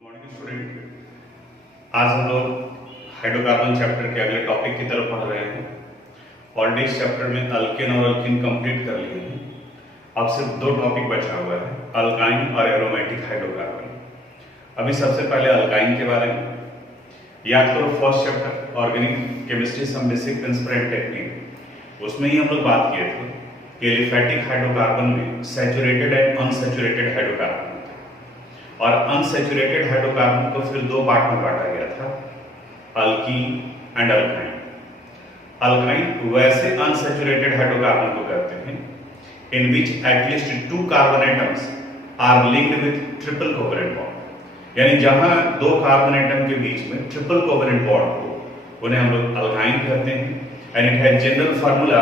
Good morning student. आज हम लोग हाइड्रोकार्बन चैप्टर के अगले टॉपिक की तरफ बढ़ रहे हैं। ऑलरेडी इस चैप्टर में अल्केन और अल्कीन कंप्लीट कर लिए हैं। अब सिर्फ दो टॉपिक बचा हुआ है, अल्काइन और एरोमेटिक हाइड्रोकार्बन। अभी सबसे पहले अल्काइन के बारे में याद करो, first chapter organic chemistry some basic principle and technique, उसमें ही हम लोग बात किए थे कि एलिफैटिक हाइड्रोकार्बन में सैचुरेटेड एंड अनसैचुरेटेड हाइड्रोकार्बन, और अनसैचुरेटेड हाइड्रोकार्बन को फिर दो पार्ट में बांटा गया था, अल्कीन एंड अल्काइन। अल्काइन वैसे अनसैचुरेटेड हाइड्रोकार्बन को कहते हैं in which at least two carbon atoms are linked with triple covalent bond, यानी जहां दो कार्बन एटम के बीच में ट्रिपल कोवेलेंट बॉन्ड हो उन्हें हम लोग अल्काइन कहते हैं। And it has general formula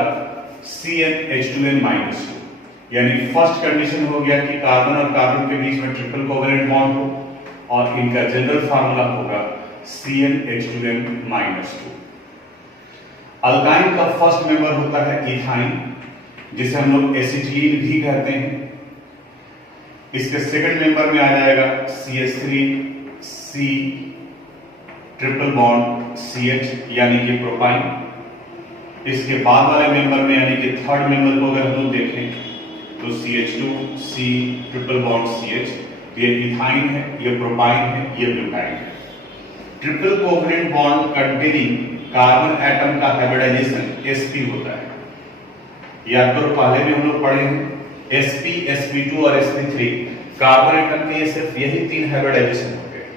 CnH2n-2, यानी फर्स्ट कंडीशन हो गया कि कार्बन और कार्बन के बीच में ट्रिपल कोवेलेंट बॉन्ड हो, और इनका जनरल फार्मूला होगा CnH2n-2। अल्काइन का फर्स्ट मेंबर होता है इथाइन, जिसे हम लोग एसिटिलीन भी कहते हैं। इसके सेकंड मेंबर में आ जाएगा CH3C ट्रिपल बॉन्ड CH, यानी कि प्रोपाइन। इसके बाद वाले मेंबर में यानी कि थर्ड मेंबर को अगर हम लोग देखें तो CH2C ट्रिपल बॉन्ड CH, ये इथाइन है, ये प्रोपाइन है, ये ब्यूटाइन है। Triple covalent bond containing carbon atom का हाइब्रिडाइजेशन sp होता है। या तो पहले भी हम लोग पढ़े हैं sp, sp2 और sp3 कार्बन एटम के सिर्फ यही तीन हाइब्रिडाइजेशन होते हैं।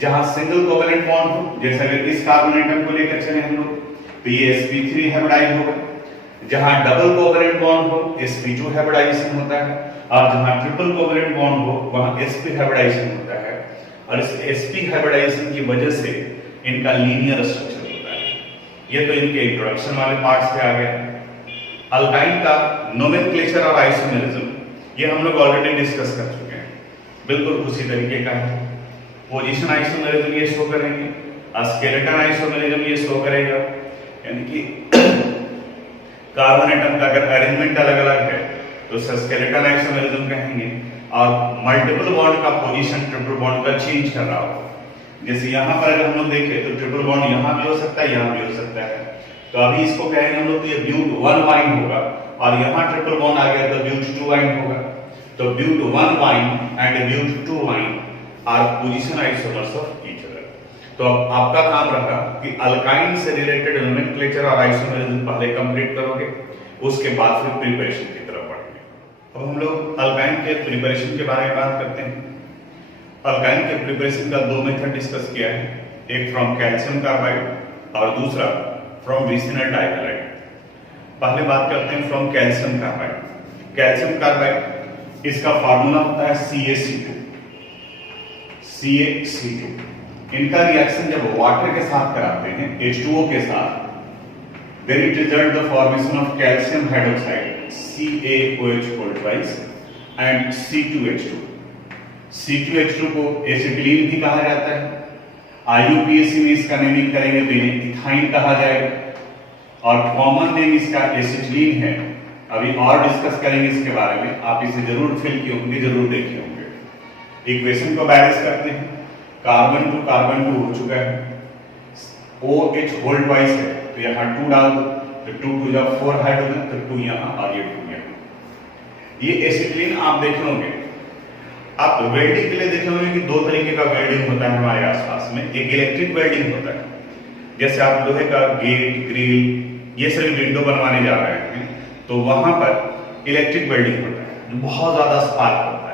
जहां सिंगल कोवेलेंट बॉन्ड हो, जैसे अगर इस कार्बन एटम को लेकर चले हम लोग तो ये sp3 हाइब्रिडाइज होगा। जहां डबल कोवेलेंट बॉन्ड हो sp2 हाइब्रिडाइजेशन होता है, और जहां ट्रिपल कोवेलेंट बॉन्ड हो वहां sp हाइब्रिडाइजेशन होता है। और इस sp हाइब्रिडाइजेशन की वजह से इनका लीनियर स्ट्रक्चर होता है। ये तो इनके इंट्रोडक्शन वाले पार्ट से आ गया। अल्काइन का नोमेनक्लेचर और आइसोमेरिज्म ये हम लोग ऑलरेडी डिस्कस कर चुके हैं, बिल्कुल उसी तरीके का है। पोजीशन आइसोमेरिज्म ये शो करेंगे, स्केलेटन आइसोमेरिज्म ये शो करेगा, यानी कि कार्बन एटम का अगर अरेंजमेंट अलग अलग है तो उसे स्केलेटल आइसोमेरिज्म कहेंगे, और मल्टीपल बॉन्ड का पोजीशन ट्रिपल बॉन्ड का चेंज कर रहा हो। जैसे यहाँ पर अगर हम लोग देखें तो ट्रिपल बॉन्ड यहाँ भी हो सकता है, यहाँ भी हो सकता है। तो अभी इसको कहेंगे हम लोग तो ये ब्यूट 1 होगा, और यहाँ ट्रिपल बॉन्ड आ गया तो ब्यूट 2 होगा। तो but 1 and but 2 are position isomers of each other. तो अब आपका काम रहा कि अल्काइन से रिलेटेड नोमेनक्लेचर और आइसोमेरिज्म पहले कंप्लीट करोगे, उसके बाद फिर प्रिपरेशन की तरफ बढ़ेंगे। अब हम लोग अल्काइन के प्रिपरेशन के बारे में बात करते हैं। अल्काइन के प्रिपरेशन का दो मेथड डिस्कस किया है, एक फ्रॉम कैल्शियम कार्बाइड और दूसरा फ्रॉम विसिनल डाइहैलाइड। पहले बात करते हैं from calcium carbide. Calcium carbide इसका फार्मूला होता है CaC2। इनका रिएक्शन जब वाटर के साथ कराते हैं H2O के साथ, then it result the formation of calcium hydroxide CaOH and C2H2। C2H2 को एसिटिलीन भी कहा जाता है। IUPAC में इसका नेमिंग करेंगे तो इन्हें इथाइन कहा जाएगा, और कॉमन नेम इसका एसिटिलीन है। अभी और डिस्कस करेंगे इसके बारे में, आप इसे जरूर फिल किए होंगे, जरूर देखे होंगे। इक्वेशन को बैलेंस करते हैं, कार्बन टू हो चुका है, OH होल्ड वाइज है तो यहाँ 2 डाल दो, तो 2 2 जा 4 हाइड्रोजन, तो 2 यहाँ और ये 2 यहाँ। ये एसिटिलीन आप देखे होंगे, आप वेल्डिंग के लिए देखे होंगे कि दो तरीके का वेल्डिंग होता है हमारे आसपास में। एक इलेक्ट्रिक वेल्डिंग होता है, जैसे आप लोहे का गेट, ग्रिल, ये सभी विंडो बनवाने जा रहे हैं तो वहां पर इलेक्ट्रिक वेल्डिंग होता है, बहुत ज्यादा स्पार्क होता है।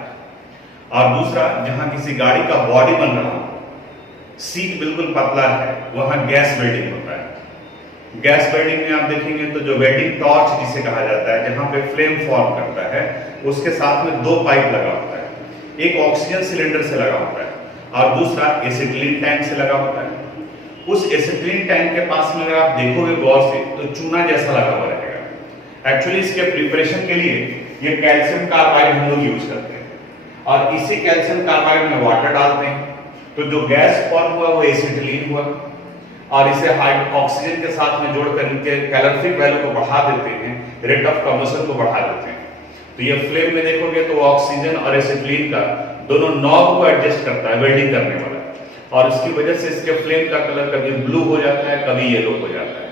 और दूसरा, जहां किसी गाड़ी का बॉडी बन रहा हो, सीट बिल्कुल पतला है, वहां गैस वेल्डिंग होता है। गैस वेल्डिंग में आप देखेंगे तो जो वेल्डिंग टॉर्च जिसे कहा जाता है, जहां पे फ्लेम फॉर्म करता है, उसके साथ में 2 पाइप लगा होता है, एक ऑक्सीजन सिलेंडर से लगा होता है और दूसरा एसिटिलीन टैंक से लगा होता है। उस एसिटिलीन टैंक के पास में अगर आप देखोगे गौर से तो चूना जैसा लगा हुआ रहेगा। एक्चुअली इसके प्रिपरेशन के लिए ये कैल्शियम कार्बाइड हम लोग यूज करते हैं, और इसी कैल्शियम कार्बाइड में वाटर डालते हैं, तो जो गैस फॉर्म हुआ वो एसिटिलीन हुआ, और इसे ऑक्सीजन के साथ में जोड़कर इनके कैलोरीफिक वैल्यू को बढ़ा देते हैं, रेट ऑफ कंबशन को बढ़ा देते हैं। तो ये फ्लेम में देखोगे तो ऑक्सीजन और एसिटिलीन का दोनों नॉब को एडजस्ट करता है, वेल्डिंग करने वाला, और इसकी वजह से इसके फ्लेम का कलर कभी ब्लू हो जाता है, कभी येलो हो जाता है।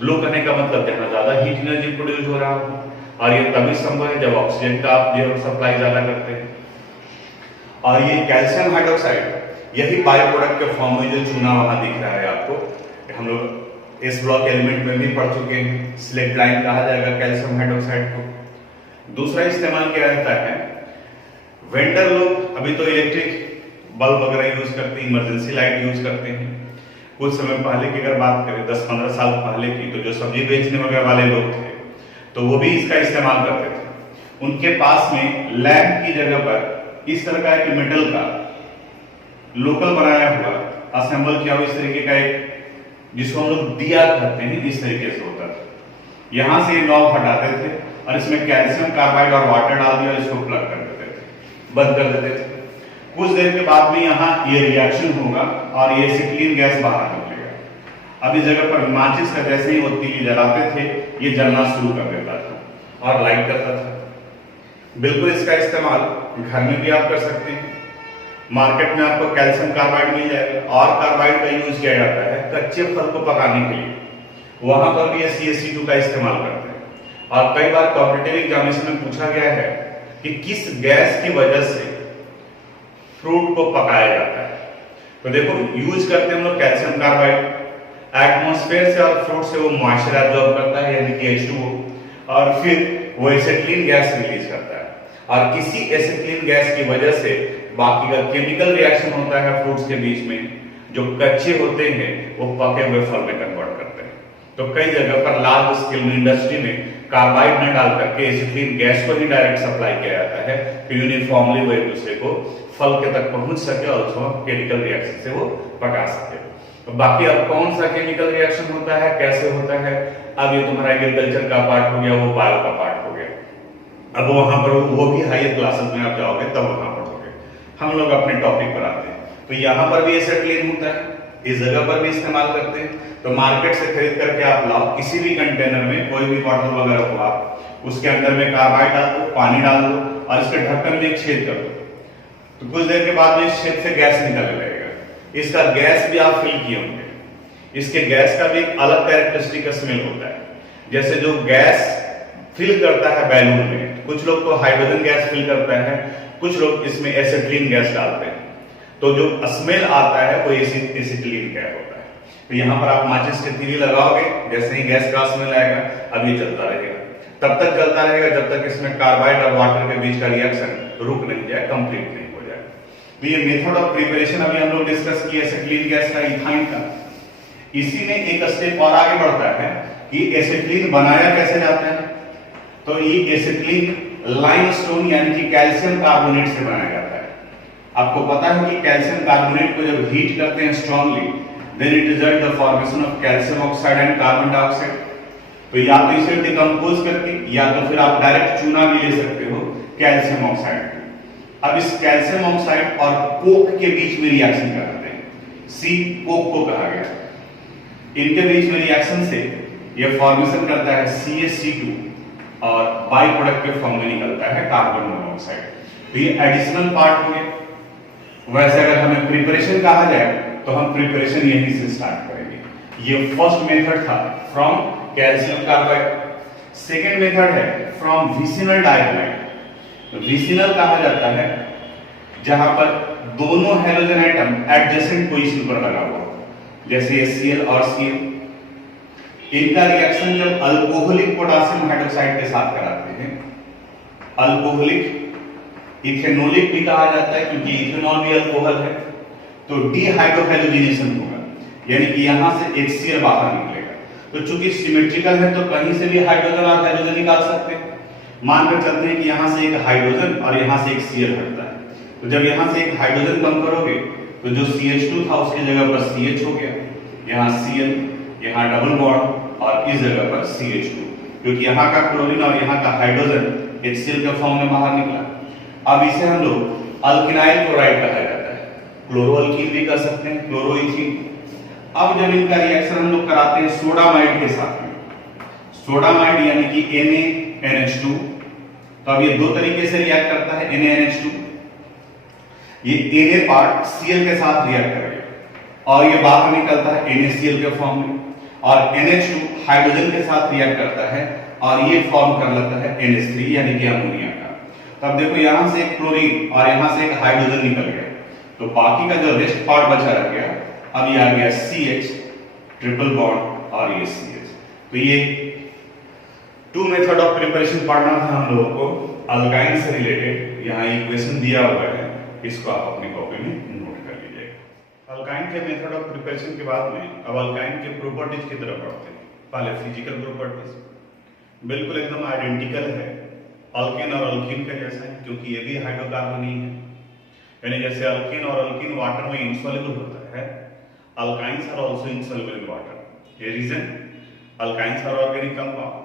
ब्लू करने का मतलब जहाँ ज्यादा हीट एनर्जी प्रोड्यूस हो रहा हो, और ये तभी संभव है जब ऑक्सीजन का आप जो सप्लाई ज्यादा करते हैं। और ये कैल्शियम हाइड्रोक्साइड यही बाय प्रोडक्ट के फॉर्म में जो चूना वहां दिख रहा है आपको, हम लोग इस ब्लॉक एलिमेंट में भी पढ़ चुके हैं, स्लेट लाइन कहा जाएगा कैल्शियम हाइड्रोक्साइड को। दूसरा इस्तेमाल किया जाता है, वेंडर लोग अभी तो इलेक्ट्रिक बल्ब वगैरह यूज करते हैं, इमरजेंसी लाइट यूज करते हैं। कुछ समय पहले की अगर बात करें 10-15 साल पहले की, तो जो सब्जी बेचने वगैरह वाले लोग थे तो वो भी इसका इस्तेमाल करते थे। उनके पास में लैंप की जगह पर इस तरह का एक मेटल का लोकल बनाया हुआ, असेंबल किया हुआ इस तरीके का एक, जिसको हम लोग दिया कहते हैं, इस तरीके से होता था। यहां से ये नॉब हटाते थे और इसमें कैल्शियम कार्बाइड और वाटर डाल दिया, इसको प्लग कर देते थे, बंद कर देते थे। कुछ देर के बाद में यहाँ ये रिएक्शन होगा और ये एसिटिलीन गैस बाहर निकलेगा। अब इस जगह पर माचिस का जैसे ही वो तीली जलाते थे, ये जलना शुरू कर देता था और लाइट करता था। बिल्कुल इसका इस्तेमाल घर में भी आप कर सकते हैं। मार्केट में आपको कैल्शियम कार्बाइड मिल जाएगा, और कार्बाइड का यूज किया जाता है कच्चे फल को पकाने के लिए, वहां पर भी CaCO2 का इस्तेमाल करते हैं। और कई बार कॉम्पिटिटिव एग्जामिनेशन में पूछा गया है कि किस गैस की वजह से फ्रूट को पकाया जाता है, तो देखो यूज करते हैं हम लोग कैल्शियम कार्बाइड, एटमॉस्फेयर से और फ्रूट से वो मॉइस्चर एब्जॉर्ब करता है यानी कि H2O, और फिर वो एसिटिलीन गैस रिलीज करता है, और किसी एसिटिलीन गैस की वजह से बाकी का केमिकल रिएक्शन होता है फ्रूट्स के बीच में, जो कच्चे होते हैं वो पके हुए फल में कन्वर्ट करते हैं। तो कई जगह पर लार्ज स्केल में इंडस्ट्री में कार्बाइड न डाल करके एसिटिलीन गैस को ही डायरेक्ट सप्लाई किया जाता है कि यूनिफॉर्मली वो एक दूसरे को फल के तक पहुंच सके और उसको केमिकल रिएक्शन से वो पका सके। तो बाकी अब कौन सा केमिकल रिएक्शन होता है, कैसे होता है, अब ये तुम्हारा एग्रीकल्चर का पार्ट हो गया, वो बायो का पार्ट हो गया। अब वहां पर वो भी हायर क्लासेस में आप जाओगे तब वहां पढ़ोगे। हम लोग अपने टॉपिक पर आते हैं। तो यहाँ पर भी एसिटिलीन होता है, इस जगह पर भी इस्तेमाल करते हैं। तो मार्केट से खरीद करके आप लाओ, किसी भी कंटेनर में कोई भी बॉटल वगैरह हो, आप उसके अंदर में कार्बाइड डाल दो, पानी डाल दो और इसके ढक्कन में एक छेद कर दो। तो कुछ देर के बाद में इस छेद से गैस निकलने लगेगा। इसका गैस भी आप फिल किए होंगे, इसके गैस का भी एक अलग कैरेक्टरिस्टिक स्मेल होता है। जैसे जो गैस फिल करता है बैलून में, कुछ लोग तो हाइड्रोजन गैस फिल करता है, कुछ लोग इसमें एसिटिलीन गैस डालते हैं, तो जो स्मेल आता है वो एसिटिलीन गैस होता है। तो यहाँ पर आप माचिस की तीली लगाओगे, जैसे ही गैस का स्मेल आएगा अब ये चलता रहेगा, तब तक चलता रहेगा जब तक इसमें कार्बाइड और वाटर के बीच का रिएक्शन रुक नहीं जाए, कंप्लीट नहीं हो जाए। तो ये मेथड ऑफ प्रिपरेशन अभी हम लोग डिस्कस किए एसिटिलीन गैस का, इथाइन का। इसी में एक स्टेप और आगे बढ़ता है कि एसिटिलीन बनाया कैसे जाता है। तो ये एसिटिलीन लाइमस्टोन यानी कि कैल्शियम कार्बोनेट से बनाया जाता है। आपको पता है कि कैल्शियम कार्बोनेट को जब हीट करते हैं strongly, then it result the formation of calcium oxide and carbon dioxide. तो या तो इसे डिकम्पोज करके, या तो फिर आप डायरेक्ट चूना भी ले सकते हो कैल्शियम ऑक्साइड। अब इस कैल्शियम ऑक्साइड और कोक के बीच में रिएक्शन कराते हैं, सी कोक को कहा गया। इनके बीच में रिएक्शन से यह फॉर्मेशन करता है CaC2 और बाई प्रोडक्ट के फॉर्म में निकलता है कार्बन मोनोऑक्साइड। तो ये एडिशनल पार्ट हो गया। वैसे अगर हमें प्रिपरेशन कहा जाए तो हम प्रिपरेशन यहीं से स्टार्ट करेंगे। ये फर्स्ट मेथड था from calcium carbide. Second method है फ्रॉम विसिनल डाइक्लाइड। विसिनल कहा जाता है जहां पर दोनों हैलोजन एटम एडजेसेंट पोजीशन पर लगा हुआ, जैसे HCl और Cl। इनका रिएक्शन जब अल्कोहलिक पोटेशियम हाइड्रोक्साइड के साथ कराते हैं, अल्कोहलिक इथेनोलिक भी कहा जाता है क्योंकि इथेनॉल भी अल्कोहल है, तो डीहाइड्रोहेलोजिनेशन होगा, यानी कि यहां से HCl बाहर निकलेगा। तो चूंकि सिमेट्रिकल है तो कहीं से भी हाइड्रोजन और हाइड्रोजन निकाल सकते हैं। मानकर चलते हैं कि यहां से एक हाइड्रोजन और यहां से एक Cl हटता है, तो जब यहां से एक हाइड्रोजन कम करोगे तो जो CH2 था उसकी जगह पर CH हो गया, यहाँ Cl, यहाँ डबल बॉन्ड और इस जगह पर CH2, क्योंकि यहाँ का क्लोरीन और यहाँ का हाइड्रोजन HCl के फॉर्म में बाहर निकला। अब इसे हम लोग अल्किनाइल क्लोराइड कहा जाता है, क्लोरोअल्कीन भी कह सकते हैं, क्लोरोइथीन। अब जब इनका रिएक्शन हम लोग कराते हैं सोडामाइड के साथ में, सोडामाइड यानी कि NaNH2, तो अब ये दो तरीके से रिएक्ट करता है NaNH2। ये Na पार्ट Cl के साथ रिएक्ट करेगा और ये बाहर निकलता है NaCl के फॉर्म में, और NH2 हाइड्रोजन के साथ रिएक्ट करता है और ये फॉर्म कर लेता है NH3 यानी कि अमोनिया का। तब देखो यहां से एक क्लोरीन और यहां से एक हाइड्रोजन निकल गया, तो बाकी का जो रेस्ट पार्ट बचा रह गया, अब ये आ गया CH ट्रिपल बॉन्ड और ये CH। तो ये 2 मेथड ऑफ प्रिपरेशन पढ़ना था हम लोगों को अल्काइन से रिलेटेड। यहाँ इक्वेशन दिया हुआ है, इसको आप अपनी कॉपी में नोट कर लीजिएगा। अल्काइन के मेथड ऑफ प्रिपरेशन के बाद में अब अल्काइन के प्रॉपर्टीज की तरफ बढ़ते हैं। पहले फिजिकल प्रॉपर्टीज बिल्कुल एकदम आइडेंटिकल है अल्केन और अल्कीन का जैसा है, क्योंकि ये भी हाइड्रोकार्बन ही है। यानी जैसे अल्कीन और अल्कीन वाटर में इनसॉल्युबल होता है, alkynes are also insoluble in water. ये reason, alkynes are organic compound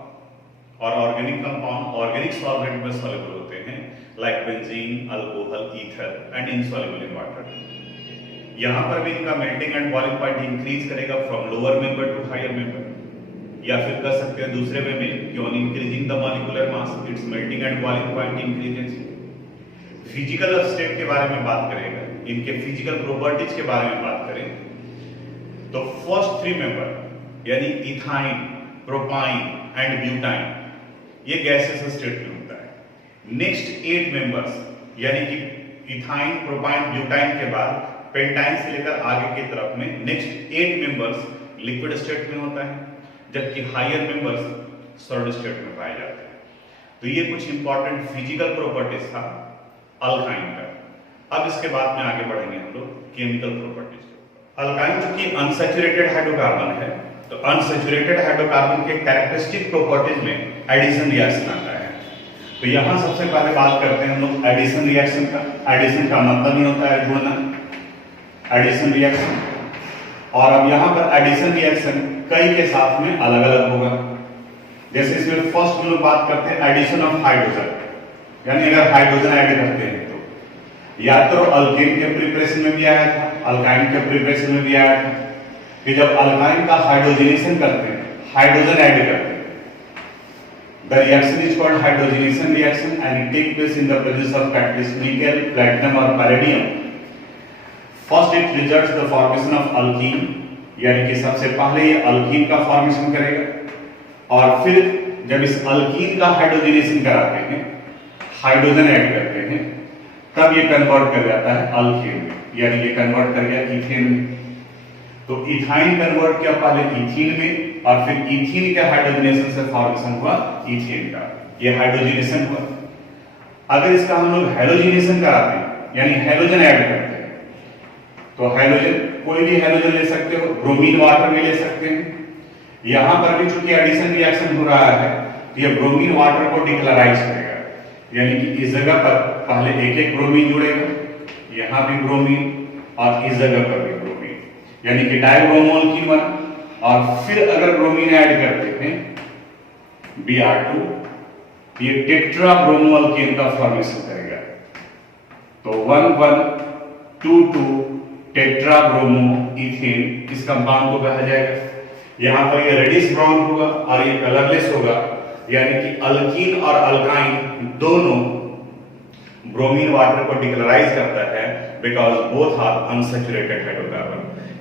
और ऑर्गेनिक कंपाउंड ऑर्गेनिक सॉल्वेंट में सॉल्युबल होते हैं, like benzene, alcohol, ether and insoluble in water. यहां पर भी इनका melting and boiling point increase करेगा from lower member to higher member, या फिर कह सकते हैं दूसरे वे में कि on increasing the molecular mass its melting and boiling point increases. Physical state के बारे में बात करेंगे, इनके फिजिकल प्रॉपर्टीज के बारे में बात करें तो फर्स्ट 3 मेंबर यानी इथाइन, प्रोपाइन एंड ब्यूटाइन ये गैसेस स्टेट में होता है। नेक्स्ट 8 मेंबर्स यानी कि इथाइन, प्रोपाइन, ब्यूटाइन के बाद पेंटाइन से लेकर आगे की तरफ में नेक्स्ट 8 मेंबर्स लिक्विड स्टेट में होता है, जबकि हायर मेंबर्स सॉलिड स्टेट में पाए जाते हैं। तो ये कुछ इंपॉर्टेंट फिजिकल प्रॉपर्टीज था अल्काइन का। अब इसके बाद में आगे बढ़ेंगे हम लोग केमिकल प्रॉपर्टीज। अल्काइन चूंकि अनसैचुरेटेड हाइड्रोकार्बन है, तो अनसैचुरेटेड हाइड्रोकार्बन के कैरेक्टरिस्टिक प्रॉपर्टीज में एडिशन रिएक्शन आता है। तो यहां सबसे पहले बात करते हैं हम लोग एडिशन रिएक्शन का। एडिशन का मतलब ही होता है जुड़ना, एडिशन रिएक्शन। और अब यहां पर एडिशन रिएक्शन कई के साथ में अलग अलग होगा। जैसे इसमें फर्स्ट हम लोग बात करते हैं एडिशन ऑफ हाइड्रोजन, यानी अगर हाइड्रोजन ऐड करते हैं तो या तो अल्केन के प्रिपरेशन में भी आया था, अल्काइन के प्रिपरेशन में भी आया था कि जब अल्काइन का हाइड्रोजनेशन करते हैं, हाइड्रोजन ऐड करते हैं, the reaction is called hydrogenation reaction and it take place in the presence of catalyst nickel, platinum और palladium. First it results the formation of alkene, यानी कि सबसे पहले ये अल्कीन का फॉर्मेशन करेगा, और फिर जब इस अल्कीन का हाइड्रोजनेशन कराते हैं, हाइड्रोजन ऐड करते हैं, तब ये कन्वर्ट कर जाता है अल्केन में, यानी ये कन्वर्ट कर गया इथेन में। तो इथाइन कन्वर्ट किया पहले इथीन में, और फिर इथीन के हाइड्रोजनेशन से फॉर्मेशन हुआ इथेन का, ये हाइड्रोजनेशन हुआ। अगर इसका हम लोग हैलोजनेशन कराते हैं, यानी हैलोजन ऐड करते हैं, तो हैलोजन कोई भी हैलोजन ले सकते हो, ब्रोमीन वाटर भी ले सकते हैं। यहां पर भी चूंकि एडिशन रिएक्शन हो रहा है, तो ये ब्रोमीन वाटर को डिक्लोराइज करेगा, यानी कि इस जगह पर पहले एक ब्रोमीन जुड़ेगा, यहां भी ब्रोमीन और इस जगह पर भी ब्रोमीन, यानी कि डाइब्रोमोअल्कीन बना। और फिर अगर ब्रोमीन ऐड करते हैं Br2, ये टेट्राब्रोमोअल्कीन का फॉर्मेशन करेगा। तो 1,1,2,2 टेट्राब्रोमो इथेन इस कंपाउंड को कहा जाएगा। यहां पर ये रेडिश ब्राउन होगा और ये कलरलेस होगा, यानी कि अल्कीन और अल्काइन दोनों ब्रोमीन वाटर को डिक्लोराइज करता है, because both are unsaturated hydrocarbon.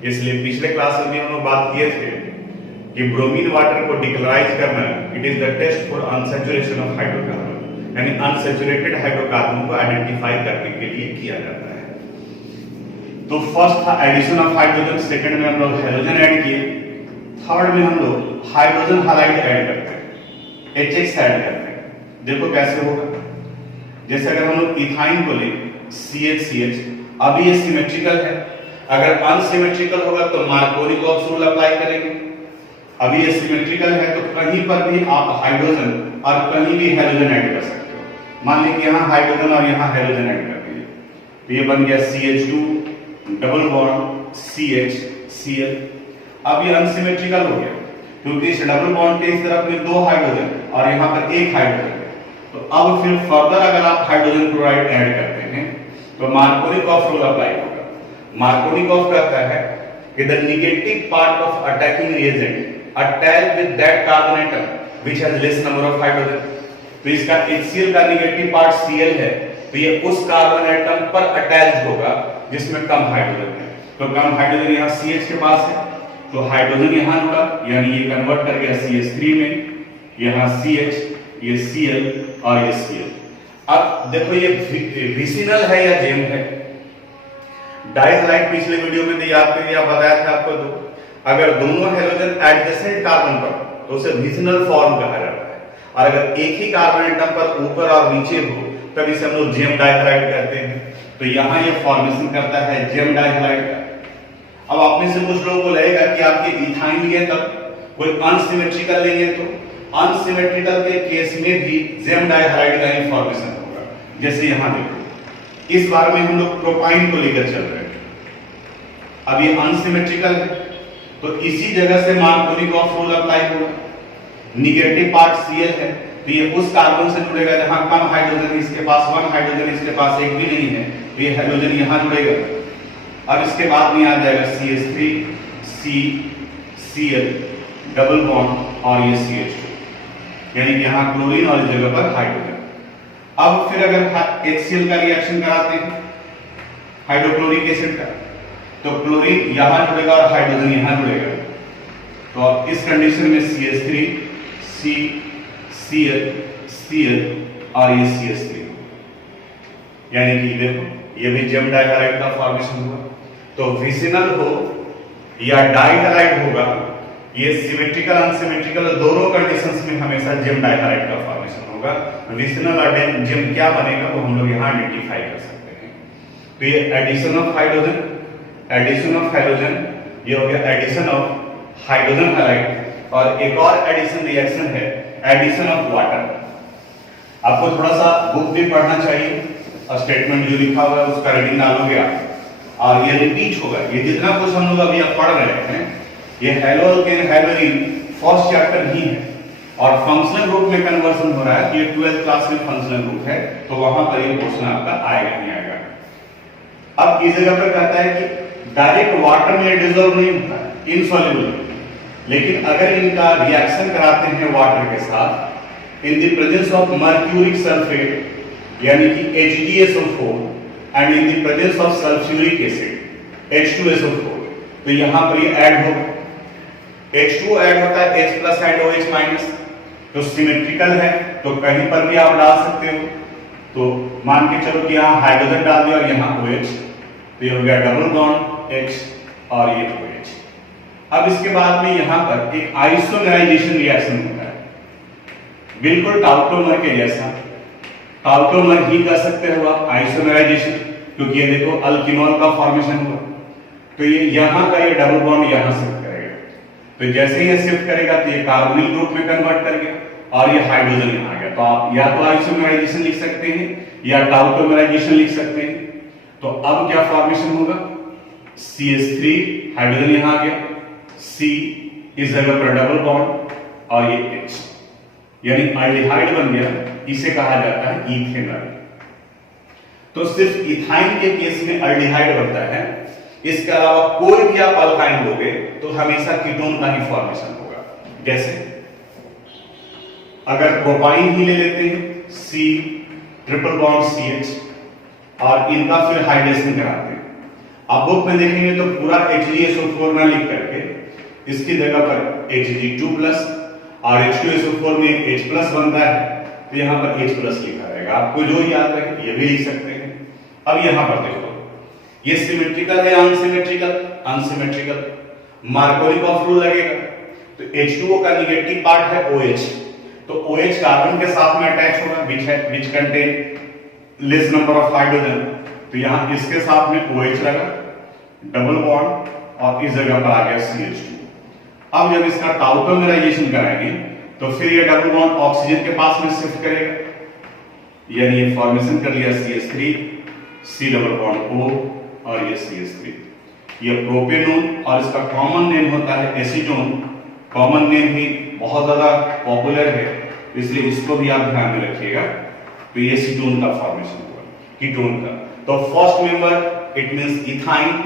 इसलिए पिछले क्लास में हम लोग बात किए थे कि ब्रोमीन वाटर को डिक्लोराइज करना it is the test for unsaturation of hydrocarbon, यानी अनसैचुरेटेड हाइड्रोकार्बन को आइडेंटिफाई करने के लिए किया जाता है। तो फर्स्ट था एडिशन ऑफ हाइड्रोजन, सेकंड में हम लोग हैलोजन ऐड किए, थर्ड में हम लोग हाइड्रोजन हाइलाइट ऐड करते हैं, HX ऐड करते हैं। देखो कैसे होगा, जैसे अगर हम लोग इथाइन को लें CH, अभी ये सिमेट्रिकल है, अगर अनसिमेट्रिकल होगा तो मार्कोनिकोव रूल अप्लाई करेंगे। अभी ये सिमेट्रिकल है तो कहीं पर भी आप हाइड्रोजन और कहीं भी हैलोजन ऐड कर सकते हो। मान लीजिए यहाँ हाइड्रोजन और यहाँ हैलोजन ऐड कर दिए, तो ये बन गया CH2 double bond CH Cl। अब ये अनसिमेट्रिकल हो गया, क्योंकि इस डबल बॉन्ड के इस तरफ में 2 हाइड्रोजन और यहाँ पर 1 हाइड्रोजन। तो अब फिर फर्दर अगर आप हाइड्रोजन क्लोराइड ऐड करते हैं तो मार्कोनिकोव रूल अप्लाई होगा। मार्कोनिकोव कहता है कि the negative part of attacking reagent attach with that carbon atom which has less number of hydrogen. तो इसका HCl का नेगेटिव पार्ट Cl है, तो ये उस कार्बन एटम पर अटैच होगा जिसमें कम हाइड्रोजन है। तो कम हाइड्रोजन यहाँ CH के पास है, तो हाइड्रोजन यहाँ जुड़ा, यानी ये कन्वर्ट कर गया CH3 में, यहाँ CH, ये Cl और ये Cl। अब देखो ये विसिनल है या जेम है। डाइहाइड पिछले वीडियो में याद करिए, बताया था आपको, अगर दोनों हाइड्रोजन एडजेसेंट कार्बन पर तो उसे विसिनल फॉर्म कहा जाता है, और अगर एक ही कार्बन एटम पर ऊपर और नीचे हो तब इसे हम लोग जेम डाइहाइड कहते हैं। तो यहाँ ये फॉर्मेशन करता है जेम डाइहाइड का। अब आप में से कुछ लोगों को लगेगा कि आपके इथाइन लिए तब कोई अनसिमेट्रिकल लेंगे, तो अनसिमेट्रिकल के केस में भी जेम डाइहाइड का ही फॉर्मेशन होगा। जैसे यहाँ देखो, इस बार में हम लोग प्रोपाइन को लेकर चल रहे हैं। अब ये अनसिमेट्रिकल है, तो इसी जगह से मार्कोनी ऑफ रूल अप्लाई होगा। निगेटिव पार्ट Cl है, तो ये उस कार्बन से जुड़ेगा जहां कम हाइड्रोजन, इसके पास 1 हाइड्रोजन, इसके पास एक भी नहीं है, तो ये हाइड्रोजन यहां जुड़ेगा। अब इसके बाद में आ जाएगा CH3 C Cl double bond और ये CH2, यानी कि यहाँ क्लोरीन और इस जगह पर हाइड्रोजन। अब फिर अगर HCl का रिएक्शन कराते हैं हाइड्रोक्लोरिक एसिड का, तो क्लोरीन यहां जुड़ेगा और हाइड्रोजन यहां जुड़ेगा। तो अब इस कंडीशन में CH3 C Cl Cl और ये CH3, यानी कि देखो ये भी जेम डाइहाइड का फॉर्मेशन हुआ। तो विसिनल हो या डाइहाइड होगा, ये सिमेट्रिकल अनसिमेट्रिकल दोनों कंडीशंस में हमेशा जेम डाइहाइड का फॉर्मेशन होगा। विसिनल और जेम क्या बनेगा वो हम लोग यहाँ आइडेंटिफाई कर सकते हैं। तो ये addition of hydrogen, addition of hydrogen, ये हो गया एडिशन ऑफ हाइड्रोजन हैलाइड। और एक और एडिशन रिएक्शन है एडिशन ऑफ वाटर। आपको थोड़ा सा बुक भी पढ़ना चाहिए, और स्टेटमेंट जो लिखा हुआ है उसका रीडिंग डालोगे आप, और ये रिपीट होगा। ये जितना कुछ हम लोग अभी पढ़ रहे हैं ये हैलोअल्केन हैलोरीन फर्स्ट चैप्टर ही है, और फंक्शनल ग्रुप में कन्वर्सन हो रहा है। ये 12th क्लास में फंक्शनल ग्रुप है, तो वहां पर ये क्वेश्चन आपका आएगा नहीं आएगा। अब इस जगह पर कहता है कि डायरेक्ट वाटर में डिसॉल्व नहीं होता, इनसॉल्युबल, लेकिन अगर इनका रिएक्शन कराते हैं वाटर के साथ इन the presence of mercuric sulphate यानी कि HgSO4 and in the presence of sulphuric acid H2SO4, तो यहां पर ये ऐड होगा। H2O ऐड होता है H plus and OH minus, तो सिमेट्रिकल है तो कहीं पर भी आप डाल सकते हो। तो मान के चलो कि यहाँ हाइड्रोजन डाल दिया और यहाँ OH, तो ये हो गया डबल बॉन्ड H और ये OH। अब इसके बाद में यहाँ पर एक आइसोमेराइजेशन रिएक्शन होता है, बिल्कुल टाउटोमर के जैसा। टाउटोमर ही कर सकते हो आप आइसोमेराइजेशन, क्योंकि ये देखो अल्किनॉल का फॉर्मेशन हुआ, तो ये यहाँ का ये डबल बॉन्ड यहाँ शिफ्ट करेगा। तो जैसे ही ये शिफ्ट करेगा तो ये कार्बोनिल ग्रुप में कन्वर्ट कर गया और ये हाइड्रोजन यहाँ आ गया। तो आप या तो आइसोमेराइजेशन लिख सकते हैं या टाउटोमेराइजेशन लिख सकते हैं। तो अब क्या फॉर्मेशन होगा, CH3 हाइड्रोजन यहाँ आ गया, C इस जगह पर डबल बॉन्ड और ये H, यानी एल्डिहाइड बन गया। इसे कहा जाता है इथेनॉल। तो सिर्फ इथाइन के केस में एल्डिहाइड बनता है, इसके अलावा कोई भी आप अल्काइन लोगे तो हमेशा कीटोन का ही फॉर्मेशन होगा। जैसे अगर प्रोपाइन ही ले लेते हैं C ट्रिपल बॉन्ड CH और इनका फिर हाइड्रेशन कराते हैं, आप बुक में देखेंगे तो पूरा HgSO4 ना लिख करके इसकी जगह पर Hg2+ और H2SO4 में H+ बनता है, तो यहां पर H+ लिखा रहेगा। आपको जो याद रहे ये भी लिख सकते हैं। अब यहां पर देखो ये सिमेट्रिकल है unsymmetrical, unsymmetrical, Markovnikov of rule लगेगा। तो H2O का निगेटिव पार्ट है OH, तो OH कार्बन के साथ में अटैच होगा which contain less number of hydrogen, तो यहां इसके साथ में OH लगा डबल बॉन्ड और इस जगह पर आ गया CH2। अब जब इसका टाउटोमेराइजेशन कराएंगे तो फिर ये डबल बॉन्ड ऑक्सीजन के पास में शिफ्ट करेगा, यानी ये फॉर्मेशन कर लिया CH3 C double bond O और ये CH3। ये प्रोपेनोन और इसका कॉमन नेम होता है एसीटोन। कॉमन नेम भी बहुत ज्यादा पॉपुलर है, इसलिए इसको भी आप ध्यान में रखिएगा। तो ये एसीटोन का फॉर्मेशन हुआ कीटोन का। तो first member it means ethyne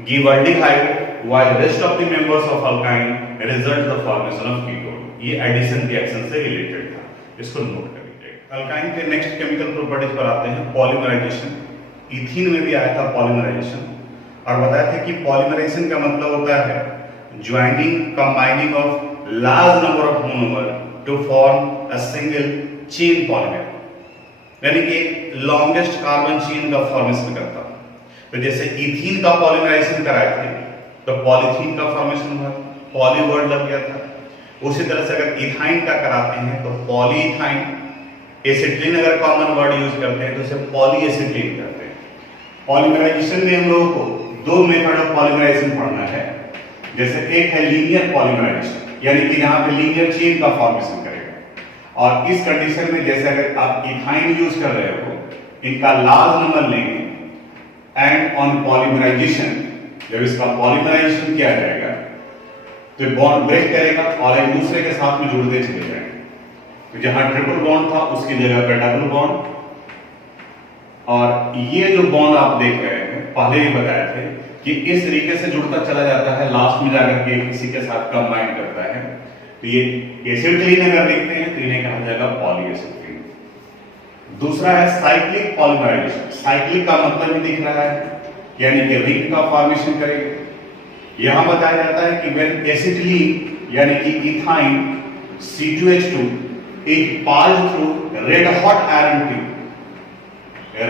give aldehyde while rest of the members of alkyne result the formation of ketone। ये एडिशन रिएक्शन से रिलेटेड था, इसको नोट कर लीजिएगा। अल्काइन के नेक्स्ट केमिकल प्रॉपर्टीज पर आते हैं, पॉलीमराइजेशन। इथीन में भी आया था पॉलीमराइजेशन, और बताया था कि पॉलीमराइजेशन का मतलब होता है joining combining of large number of monomer to form a single chain polymer, यानी कि लॉन्गेस्ट कार्बन चेन का फॉर्मेशन करता है। तो जैसे इथीन का पॉलीमराइजेशन कराए थे तो पॉलीथीन का फॉर्मेशन हुआ, पॉली वर्ड लग गया था। उसी तरह से अगर इथाइन का कराते हैं तो पॉलीइथाइन, एसिटिलीन अगर कॉमन वर्ड यूज करते हैं तो उसे पॉलीएसिटिलीन करते हैं। पॉलीमराइजेशन में हम लोगों को दो मेथड ऑफ पॉलीमराइजेशन पढ़ना है। जैसे एक है लीनियर पॉलीमराइजेशन, यानी कि जहां पे लीनियर चेन का फॉर्मेशन करेगा, और इस कंडीशन में जैसे अगर आप इथाइन यूज कर रहे हो, इनका लार्ज नंबर लेंगे एंड ऑन पॉलीमराइजेशन, जब इसका पॉलीमराइजेशन किया जाएगा तो बॉन्ड ब्रेक करेगा और एक दूसरे के साथ में जुड़ते चले जाएंगे। तो जहां ट्रिपल बॉन्ड था उसकी जगह पर डबल बॉन्ड, और ये जो बॉन्ड आप देख रहे हैं पहले ही बताए थे कि इस तरीके से जुड़ता चला जाता है, लास्ट में जाकर के किसी के साथ कंबाइन करता है। तो ये एसिटिलीन अगर देखते हैं तो इन्हें कहा जाएगा पॉलीएसिटिलीन। दूसरा है साइक्लिक पॉलीमराइजेशन। साइक्लिक का मतलब ही दिख रहा है, यानी कि रिंग का फॉर्मेशन करेगा। यहां बताया जाता है कि व्हेन एसिटिलीन यानी कि ethyne C2H2 is passed through red hot iron tube,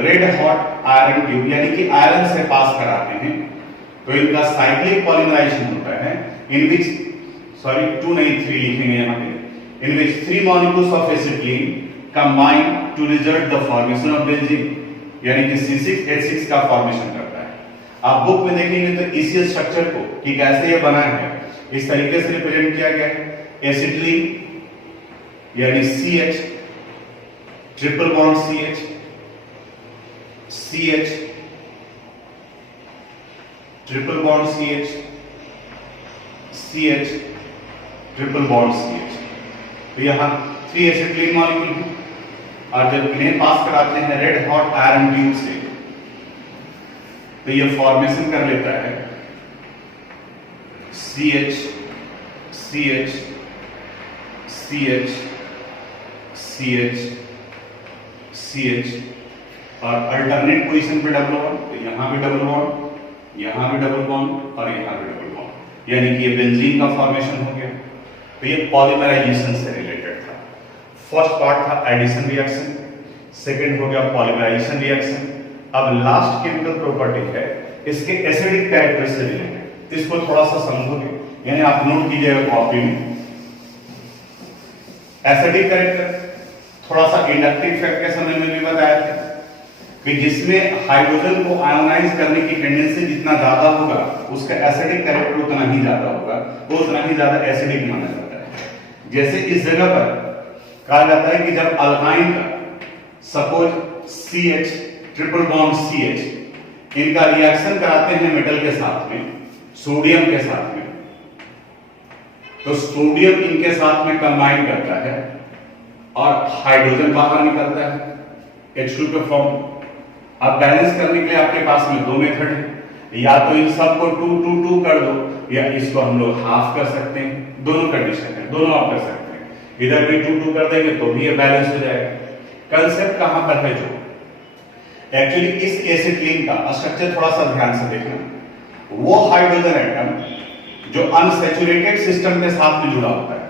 red hot iron tube यानी कि आयरन से पास कराते हैं, तो इनका साइक्लिक पॉलीमराइजेशन होता है, इन विच 2 नहीं 3 लिखेंगे यहां पे, in which 3 molecules of acetylene combine to result the formation of benzene, यानी कि C6H6 का फॉर्मेशन करता है। आप बुक में देखेंगे तो इसी स्ट्रक्चर को कि कैसे ये बना है इस तरीके से रिप्रेजेंट किया गया है। एसिटिलीन यानी CH, triple bond CH, CH, triple bond CH, CH, triple bond CH। तो यहां 3 एसिटिलीन मॉलिक्यूल हैं, और जब इन्हें पास कराते हैं रेड हॉट आयरन ट्यूब से तो ये फॉर्मेशन कर लेता है CH, CH, CH, CH, CH, और अल्टरनेट पोजीशन पे डबल बॉन्ड, तो यहां भी डबल बॉन्ड, यहां भी डबल बॉन्ड और यहां भी डबल बॉन्ड, यानी कि ये बेंजीन का फॉर्मेशन हो गया। तो ये पॉलीमराइजेशन से रिलेटेड था। फर्स्ट पार्ट था एडिशन रिएक्शन, सेकंड हो गया पॉलीमराइजेशन रिएक्शन। अब लास्ट केमिकल प्रॉपर्टी है इसके एसिडिक कैरेक्टर से रिलेटेड, इसको थोड़ा सा समझोगे, यानी आप नोट कीजिएगा कॉपी में। एसिडिक कैरेक्टर थोड़ा सा इंडक्टिव इफेक्ट के समय में भी बताया था कि जिसमें हाइड्रोजन को आयोनाइज करने की टेंडेंसी जितना ज्यादा होगा उसका एसिडिक कैरेक्टर उतना ही ज्यादा होगा, वो उतना ही ज्यादा एसिडिक माना जाता है। जैसे इस जगह पर कहा जाता है कि जब अल्काइन का suppose CH, triple bond CH, इनका रिएक्शन कराते हैं मेटल के साथ में, सोडियम के साथ में, तो सोडियम इनके साथ में कंबाइन करता है और हाइड्रोजन बाहर निकलता है H2 के फॉर्म। अब बैलेंस करने के लिए आपके पास में दो मेथड है, या तो इन सबको 2-2-2 कर दो, या इसको हम लोग हाफ कर सकते हैं। दोनों कंडीशन है, दोनों आप कर सकते हैं। इधर भी 2-2 कर देंगे तो भी ये बैलेंस हो जाएगा। कंसेप्ट कहां पर है, जो एक्चुअली इस एसिटिलीन का स्ट्रक्चर थोड़ा सा ध्यान से देखना, वो हाइड्रोजन एटम जो अनसैचुरेटेड सिस्टम के साथ में जुड़ा होता है।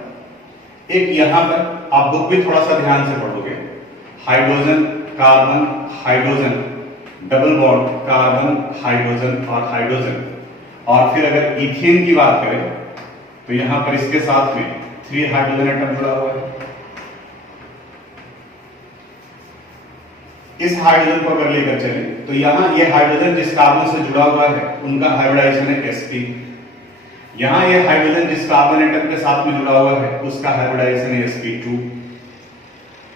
एक यहां पर आप बुक भी थोड़ा सा ध्यान से पढ़ोगे, hydrogen carbon hydrogen, double bond carbon hydrogen और हाइड्रोजन, और फिर अगर इथेन की बात करें तो यहां पर इसके साथ में 3 हाइड्रोजन एटम जुड़ा हुआ है। इस हाइड्रोजन को अगर लेकर चले तो यहां ये हाइड्रोजन जिस कार्बन से जुड़ा हुआ है उनका हाइब्रिडाइजेशन है sp, यहां ये हाइड्रोजन जिस कार्बन एटम के साथ में जुड़ा हुआ है उसका हाइब्रिडाइजेशन है sp2,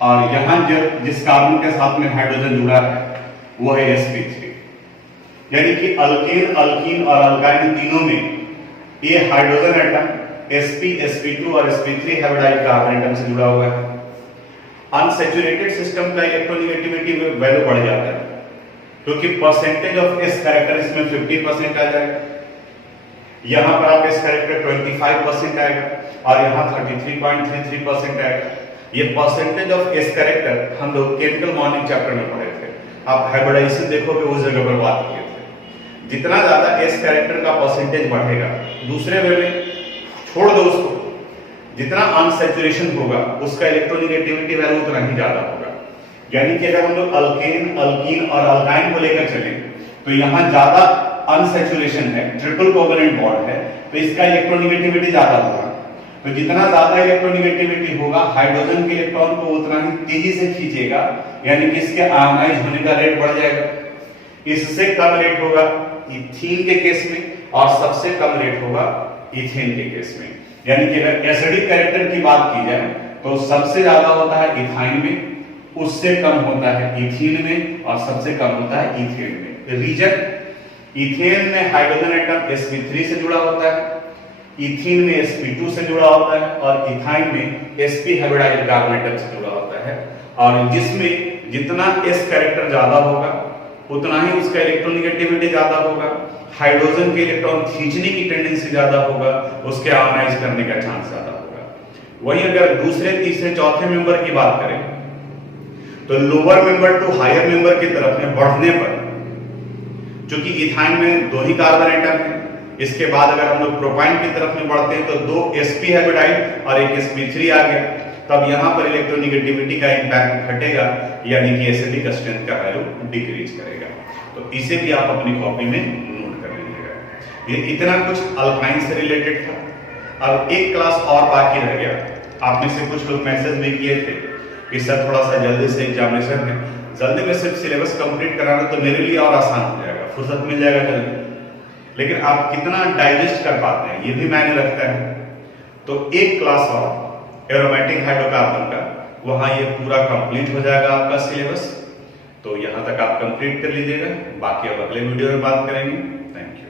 और यहां जो जिस कार्बन के साथ में हाइड्रोजन जुड़ा है वो है sp3। यानी कि अल्केन, अल्कीन और अल्काइन तीनों में ये हाइड्रोजन एटम sp, sp2 और sp3 हाइब्रिडाइज्ड कार्बन एटम से जुड़ा हुआ है। अनसैचुरेटेड सिस्टम का इलेक्ट्रोनेगेटिविटी वैल्यू बढ़ जाता है क्योंकि परसेंटेज ऑफ एस कैरेक्टर इसमें 50% आ जाएगा, यहां पर आप एस कैरेक्टर 25% आएगा और यहां 33.33% आएगा। ये परसेंटेज ऑफ एस कैरेक्टर हम लोग केमिकल मॉर्निंग चैप्टर में पढ़े थे। आप हाइब्रिडाइजेशन देखोगे उस जगह पर बात किए थे। जितना ज्यादा एस कैरेक्टर का परसेंटेज बढ़ेगा, दूसरे वे में छोड़ दो उसको, जितना अनसैचुरेशन होगा उसका इलेक्ट्रोनेगेटिविटी वैल्यू उतना ही ज्यादा होगा। यानी कि अगर हम लोग अल्केन, अल्कीन और अल्काइन को लेकर चले तो यहाँ ज्यादा अनसैचुरेशन है, ट्रिपल कोवेलेंट बॉन्ड है, तो इसका इलेक्ट्रोनेगेटिविटी ज्यादा होगा। तो जितना ज्यादा इलेक्ट्रोनेगेटिविटी होगा, हाइड्रोजन के इलेक्ट्रॉन को उतना ही तेजी से खींचेगा, यानी कि इसके आयनाइज होने का रेट बढ़ जाएगा। इससे कम रेट होगा इथीन के केस में और सबसे कम रेट होगा इथेन के केस में। यानी कि अगर एसिडिक कैरेक्टर की बात की जाए तो सबसे ज्यादा होता है इथाइन में, उससे कम होता है इथीन में और सबसे कम होता है इथेन में। रीजन, इथेन में हाइड्रोजन एटम sp3 से जुड़ा होता है, इथीन में sp2 से जुड़ा होता है और इथाइन में sp हाइब्रिडाइल कार्बन एटम से जुड़ा होता है। और जिसमें जितना s कैरेक्टर ज्यादा होगा उतना ही उसका इलेक्ट्रोनेगेटिविटी ज्यादा होगा, हाइड्रोजन के इलेक्ट्रॉन खींचने की टेंडेंसी ज्यादा होगा, उसके आयोनाइज करने का चांस ज्यादा होगा। वहीं अगर दूसरे, तीसरे, चौथे मेंबर की बात करें तो lower member to higher member की तरफ में बढ़ने पर, चूंकि इथाइन में 2 ही कार्बन एटम है, इसके बाद अगर हम लोग प्रोपाइन की तरफ में बढ़ते हैं तो 2 sp हाइब्रिडाइल और एक sp3 आ गया, तब यहां पर इलेक्ट्रोनेगेटिविटी का इंपैक्ट घटेगा, यानी कि एसिडिक स्ट्रेंथ का वैल्यू डिक्रीज करेगा। तो इसे भी आप अपनी कॉपी में नोट कर लीजिएगा। ये इतना कुछ अल्काइन से रिलेटेड था। अब एक क्लास और बाकी रह गया। आप में से कुछ लोग मैसेज भी किए थे कि सर थोड़ा सा जल्दी से एग्जामिनेशन है, जल्दी में सिर्फ सिलेबस कंप्लीट कराना तो मेरे लिए और आसान हो जाएगा, फुर्सत मिल जाएगा जल्दी। लेकिन आप कितना डाइजेस्ट कर पाते हैं ये भी मायने रखता है। तो एक क्लास और एरोमेटिक हाइड्रोकार्बन का, वहां ये पूरा कंप्लीट हो जाएगा आपका सिलेबस। तो यहां तक आप कंप्लीट कर लीजिएगा, बाकी अब अगले वीडियो में बात करेंगे। Thank you.